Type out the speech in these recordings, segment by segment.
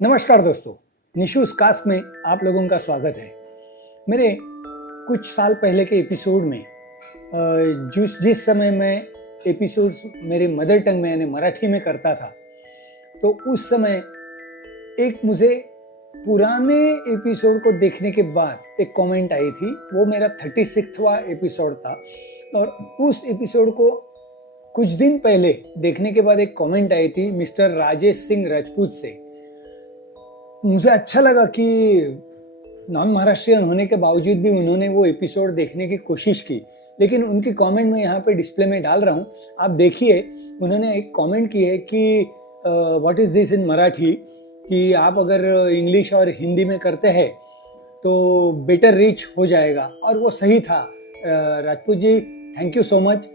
नमस्कार दोस्तों, निशूज कास्ट में आप लोगों का स्वागत है। मेरे कुछ साल पहले के एपिसोड में जिस समय मैं एपिसोड्स मेरे मदर टंग में यानी मराठी में करता था, तो उस समय एक मुझे पुराने एपिसोड को देखने के बाद एक कमेंट आई थी। वो मेरा 36वां एपिसोड था और उस एपिसोड को कुछ दिन पहले देखने के बाद एक कमेंट आई थी मिस्टर राजेश सिंह राजपूत से। मुझे अच्छा लगा कि नॉन महाराष्ट्रियन होने के बावजूद भी उन्होंने वो एपिसोड देखने की कोशिश की, लेकिन उनकी कमेंट मैं यहाँ पे डिस्प्ले में डाल रहा हूँ, आप देखिए। उन्होंने एक कमेंट की है कि what is this in Marathi, कि आप अगर इंग्लिश और हिंदी में करते हैं तो बेटर रीच हो जाएगा, और वो सही था। Rajput ji, thank you so much.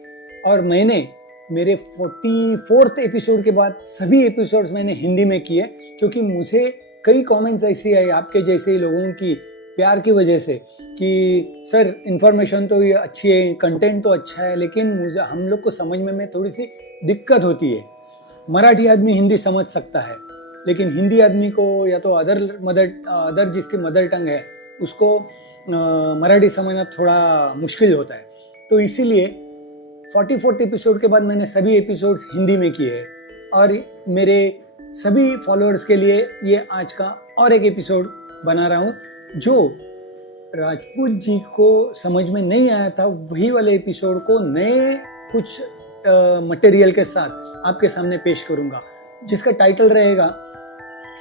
और मैंने मेरे 44th एपिसोड के बाद सभी एपिसोड्स मैंने हिंदी में किए, क्योंकि मुझे कई कमेंट्स ऐसी आई आपके जैसे ही लोगों की प्यार की वजह से कि सर इन्फॉर्मेशन तो ये अच्छी है, कंटेंट तो अच्छा है, लेकिन मुझे हम लोग को समझने में थोड़ी सी दिक्कत होती है। मराठी आदमी हिंदी समझ सकता है, लेकिन हिंदी आदमी को या तो अदर जिसकी मदर टंग है उसको मराठी समझना थोड़ा मुश्किल होता है। तो इसीलिए 44th एपिसोड के बाद मैंने सभी एपिसोड्स हिंदी में किए हैं, और मेरे सभी फॉलोअर्स के लिए ये आज का और एक एपिसोड बना रहा हूँ। जो राजपूत जी को समझ में नहीं आया था, वही वाले एपिसोड को नए कुछ मटेरियल के साथ आपके सामने पेश करूँगा, जिसका टाइटल रहेगा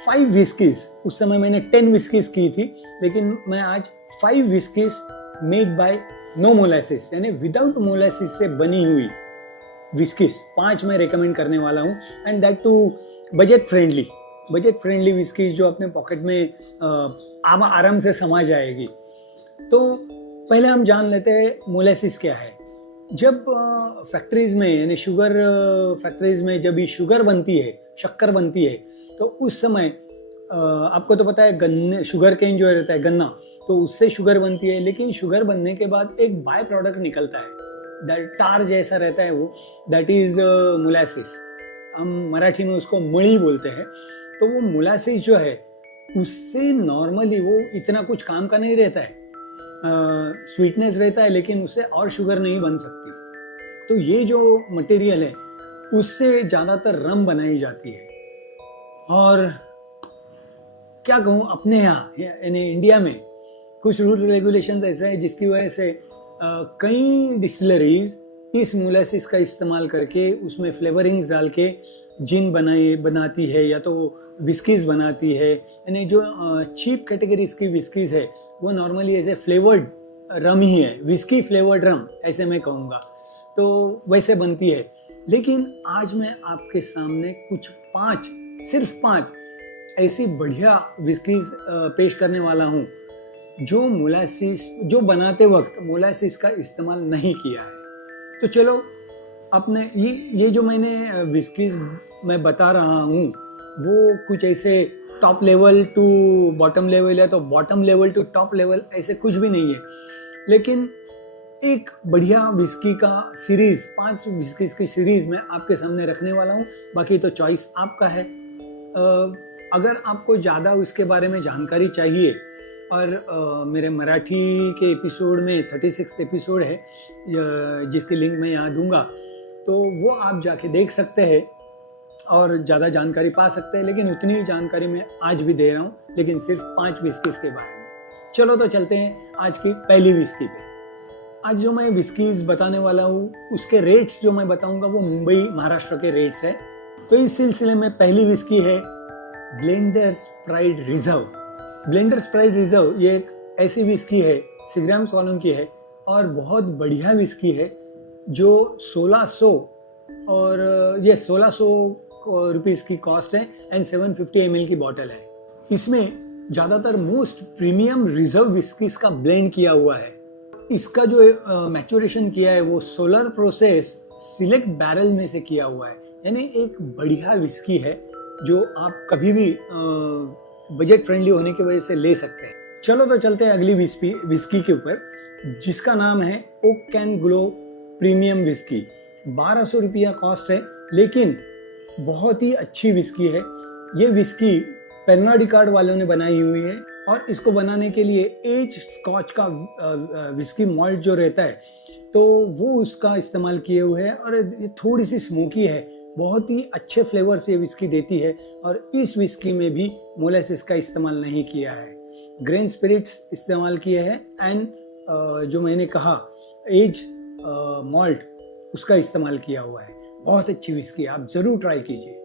5 विस्कीज। उस समय मैंने 10 विस्कीज की थी, लेकिन मैं आज 5 whiskies made by no molasses यानी विदाउट मोलासिस से बनी हुई विस्कीज 5 मैं रेकमेंड करने वाला हूँ, and that too budget friendly whiskies जो अपने पॉकेट में आराम से समा जाएगी। तो पहले हम जान लेते हैं मोलासिस क्या है। जब फैक्ट्रीज में यानी शुगर फैक्ट्रीज में जब ये शुगर बनती है, शक्कर बनती है, तो उस समय आपको तो पता है गन्ने, शुगर केन जो रहता है गन्ना, तो उससे शुगर बनती है। लेकिन शुगर बनने के बाद एक बाय प्रोडक्ट निकलता है, दैट टार जैसा रहता है, वो दैट इज मोलासिस। हम मराठी में उसको मळी बोलते हैं। तो वो मोलासिस जो है उससे नॉर्मली वो इतना कुछ काम का नहीं रहता है, स्वीटनेस रहता है, लेकिन उससे और शुगर नहीं बन सकती। तो ये जो मटेरियल है उससे ज़्यादातर रम बनाई जाती है। और क्या कहूँ, अपने यहाँ यानी इंडिया में कुछ रूल रेगुलेशंस ऐसे हैं जिसकी वजह से कई डिस्टिलरीज इस मोलासिस का इस्तेमाल करके उसमें फ्लेवरिंग्स डाल के जिन बनाती है या तो विस्कीज बनाती है। यानी जो चीप कैटेगरीज की विस्कीज है वो नॉर्मली ऐसे फ्लेवर्ड रम ही है, विस्की फ्लेवर्ड रम ऐसे मैं कहूँगा, तो वैसे बनती है। लेकिन आज मैं आपके सामने कुछ सिर्फ 5 ऐसी बढ़िया विस्कीज पेश करने वाला हूँ जो बनाते वक्त मोलासिस का इस्तेमाल नहीं किया है। तो चलो, अपने ये जो मैंने विस्कीज मैं बता रहा हूँ वो कुछ ऐसे top level to bottom level है, तो bottom level to top level ऐसे कुछ भी नहीं है, लेकिन एक बढ़िया विस्की का सीरीज, 5 विस्कीज की सीरीज मैं आपके सामने रखने वाला हूँ। बाकी तो चॉइस आपका है। अगर आपको ज़्यादा उसके बारे में जानकारी चाहिए, और मेरे मराठी के एपिसोड में 36 एपिसोड है जिसकी लिंक मैं यहाँ दूंगा, तो वो आप जाके देख सकते हैं और ज़्यादा जानकारी पा सकते हैं। लेकिन उतनी ही जानकारी मैं आज भी दे रहा हूँ, लेकिन सिर्फ 5 विस्कीज के बारे में। चलो तो चलते हैं आज की पहली विस्की पे। आज जो मैं विस्कीज बताने वाला हूँ उसके रेट्स जो मैं बताऊँगा वो मुंबई महाराष्ट्र के रेट्स है। तो इस सिलसिले में पहली विस्की है blenders pride reserve. Blenders pride reserve ये एक ऐसी विस्की है, सिग्राम सॉलन की है, और बहुत बढ़िया विस्की है जो 1600 और ये 1600 रुपीस की कॉस्ट है, एंड 750 ml की बॉटल है। इसमें ज़्यादातर मोस्ट प्रीमियम रिजर्व विस्कीज का ब्लेंड किया हुआ है। इसका जो मैच्योरेशन किया है वो सोलर प्रोसेस सिलेक्ट बैरल में से किया हुआ है। यानी एक बढ़िया विस्की है जो आप कभी भी बजट फ्रेंडली होने की वजह से ले सकते हैं। चलो तो चलते हैं अगली विस्की के ऊपर, जिसका नाम है oak can glow premium whisky. 1200 रुपया कॉस्ट है, लेकिन बहुत ही अच्छी विस्की है। ये विस्की पेर्नाड रिकार्ड वालों ने बनाई हुई है। और इसको बनाने के लिए एज स्कॉच का विस्की मॉल्ट जो रहता है तो वो उसका इस्तेमाल किए हुए है और ये थोड़ी सी स्मोकी है, बहुत ही अच्छे फ्लेवर से ये विस्की देती है। और इस विस्की में भी मोलेसिस का इस्तेमाल नहीं किया है, ग्रेन स्पिरिट्स इस्तेमाल किए हैं एंड जो मैंने कहा एज मॉल्ट उसका इस्तेमाल किया हुआ है। बहुत अच्छी विस्की है, आप ज़रूर ट्राई कीजिए।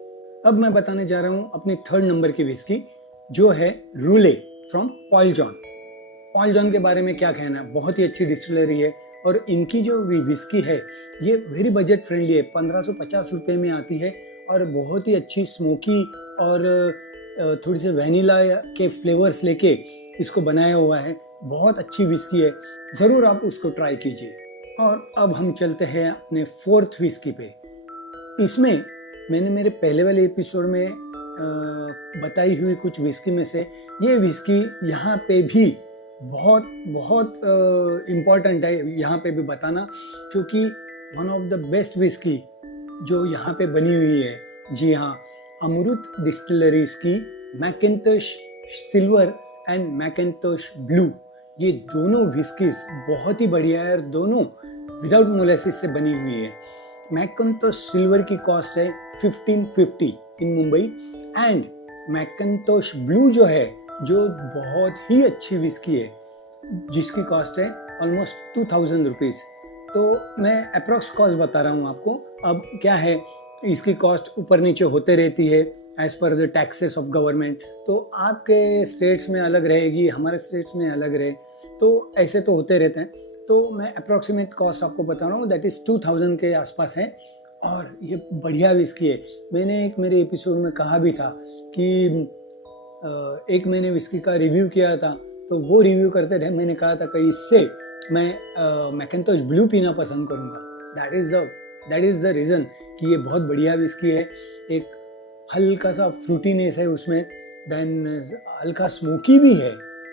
अब मैं बताने जा रहा हूँ अपनी 3rd नंबर की विस्की जो है रूले फ्रॉम पॉल जॉन। पॉल जॉन के बारे में क्या कहना है, बहुत ही अच्छी डिस्टिलरी है और इनकी जो विस्की है ये वेरी बजट फ्रेंडली है, 1550 रुपये में आती है और बहुत ही अच्छी स्मोकी और थोड़ी सी वैनिला के फ्लेवर्स लेके इसको बनाया हुआ है। बहुत अच्छी विस्की है, ज़रूर आप उसको ट्राई कीजिए। और अब हम चलते हैं अपने 4th विस्की पे। इसमें मैंने मेरे पहले वाले एपिसोड में बताई हुई कुछ विस्की में से ये विस्की यहाँ पे भी बहुत बहुत इम्पॉर्टेंट है यहाँ पे भी बताना, क्योंकि one of the best whisky जो यहाँ पे बनी हुई है, जी हाँ, अमृत डिस्टिलरीज की Macintosh silver and Macintosh blue, ये दोनों विस्कीज बहुत ही बढ़िया है और दोनों विदाउट मोलेसिस से बनी हुई है। मैकिन्टोश सिल्वर की कॉस्ट है 1550 इन मुंबई एंड मैकिन्टोश ब्लू जो है जो बहुत ही अच्छी विस्की है जिसकी कॉस्ट है ऑलमोस्ट 2000 रुपीज़। तो मैं अप्रॉक्स कॉस्ट बता रहा हूँ आपको। अब क्या है, इसकी कॉस्ट ऊपर नीचे होते रहती है as per the taxes of government, तो आपके स्टेट्स में अलग रहेगी, हमारे स्टेट्स में अलग रहे, तो ऐसे तो होते रहते हैं। तो मैं अप्रॉक्सीमेट कॉस्ट आपको बता रहा हूँ, दैट इज़ 2000 के आसपास है और ये बढ़िया विस्की है। मैंने एक मेरे एपिसोड में कहा भी था कि एक मैंने विस्की का रिव्यू किया था, तो वो रिव्यू करते थे मैंने कहा था कि इससे मैं मैकिन्टोश ब्लू पीना पसंद करूँगा। दैट इज़ द रीज़न कि ये बहुत बढ़िया विस्की है। एक हल्का सा फ्रूटीनेस है उसमें, देन हल्का स्मोकी भी है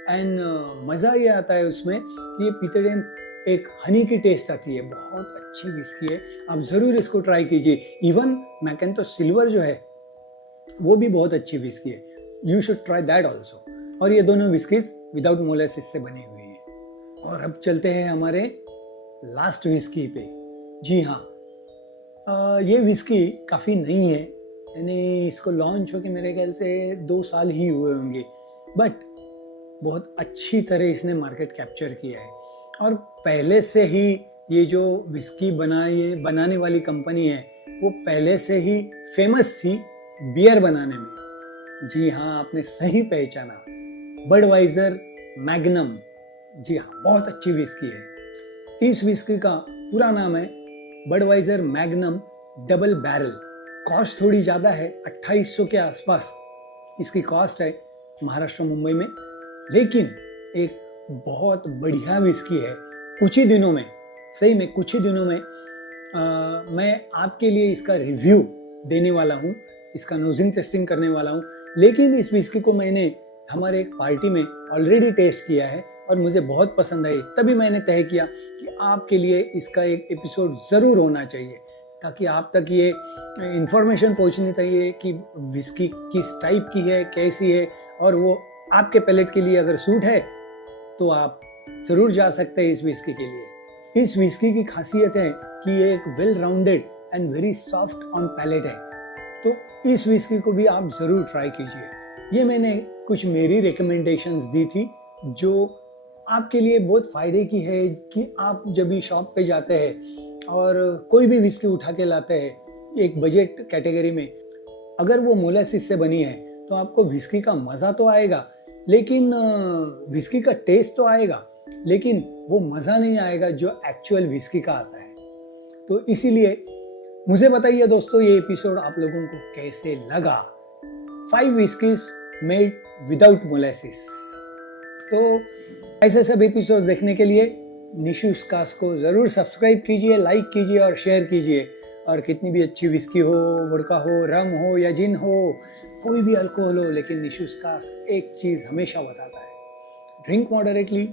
एंड मज़ा ये आता है उसमें कि ये पीते टाइम एक हनी की टेस्ट आती है। बहुत अच्छी विस्की है, आप ज़रूर इसको ट्राई कीजिए। इवन मैकिन्टोश सिल्वर जो है वो भी बहुत अच्छी विस्की है, you should try that also. और ये दोनों विस्कीज विदाउट मोलेसिस से बनी हुई हैं। और अब चलते हैं हमारे लास्ट विस्की पे। जी हाँ, ये विस्की काफ़ी नई है, यानी इसको लॉन्च होके मेरे ख्याल से 2 साल ही हुए होंगे, बट बहुत अच्छी तरह इसने मार्केट कैप्चर किया है। और पहले से ही ये जो विस्की बनाने वाली कंपनी है वो पहले से ही फेमस थी बियर बनाने में। जी हाँ, आपने सही पहचाना, बडवाइजर मैग्नम। जी हाँ, बहुत अच्छी विस्की है। इस विस्की का पूरा नाम है Budweiser magnum double barrel. Cost थोड़ी ज़्यादा है, 2800 के आसपास इसकी कॉस्ट है महाराष्ट्र मुंबई में, लेकिन एक बहुत बढ़िया विस्की है। कुछ ही दिनों में, सही में कुछ ही दिनों में मैं आपके लिए इसका रिव्यू देने वाला हूँ, इसका नोजिंग टेस्टिंग करने वाला हूँ। लेकिन इस विस्की को मैंने हमारे एक पार्टी में ऑलरेडी टेस्ट किया है और मुझे बहुत पसंद आई, तभी मैंने तय किया कि आपके लिए इसका एक एपिसोड ज़रूर होना चाहिए, ताकि आप तक ये इन्फॉर्मेशन पहुँचनी चाहिए कि विस्की किस टाइप की है, कैसी है, और वो आपके पैलेट के लिए अगर सूट है तो आप ज़रूर जा सकते हैं इस विस्की के लिए। इस विस्की की खासियत है कि ये एक well rounded and very soft on palate है, तो इस विस्की को भी आप ज़रूर ट्राई कीजिए। ये मैंने कुछ मेरी रिकमेंडेशंस दी थी जो आपके लिए बहुत फ़ायदे की है कि आप जब भी शॉप पे जाते हैं और कोई भी विस्की उठा के लाते हैं एक बजट कैटेगरी में, अगर वो मोलेसिस से बनी है तो आपको विस्की का मज़ा तो आएगा, लेकिन विस्की का टेस्ट तो आएगा, लेकिन वो मज़ा नहीं आएगा जो एक्चुअल विस्की का आता है। तो इसीलिए मुझे बताइए दोस्तों, ये एपिसोड आप लोगों को कैसे लगा? 5 विस्कीज मेड विदाउट मोलेसिस। तो ऐसे सब एपिसोड देखने के लिए निशूज कास्ट को ज़रूर सब्सक्राइब कीजिए, लाइक कीजिए और शेयर कीजिए। और कितनी भी अच्छी विस्की हो, वोडका हो, रम हो या जिन हो, कोई भी अल्कोहल हो, लेकिन निशूज कास्ट एक चीज़ हमेशा बताता है, drink moderately,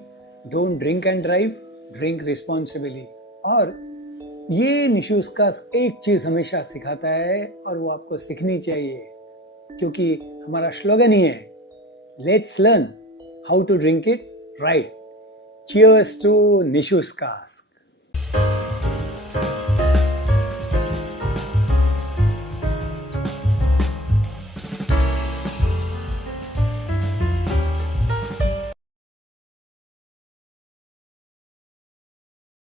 don't drink and drive, drink responsibly. और ये निशूज कास्ट एक चीज़ हमेशा सिखाता है और वो आपको सीखनी चाहिए, क्योंकि हमारा स्लोगन ही है, let's learn how to drink it right. Cheers to Nishu's Cask.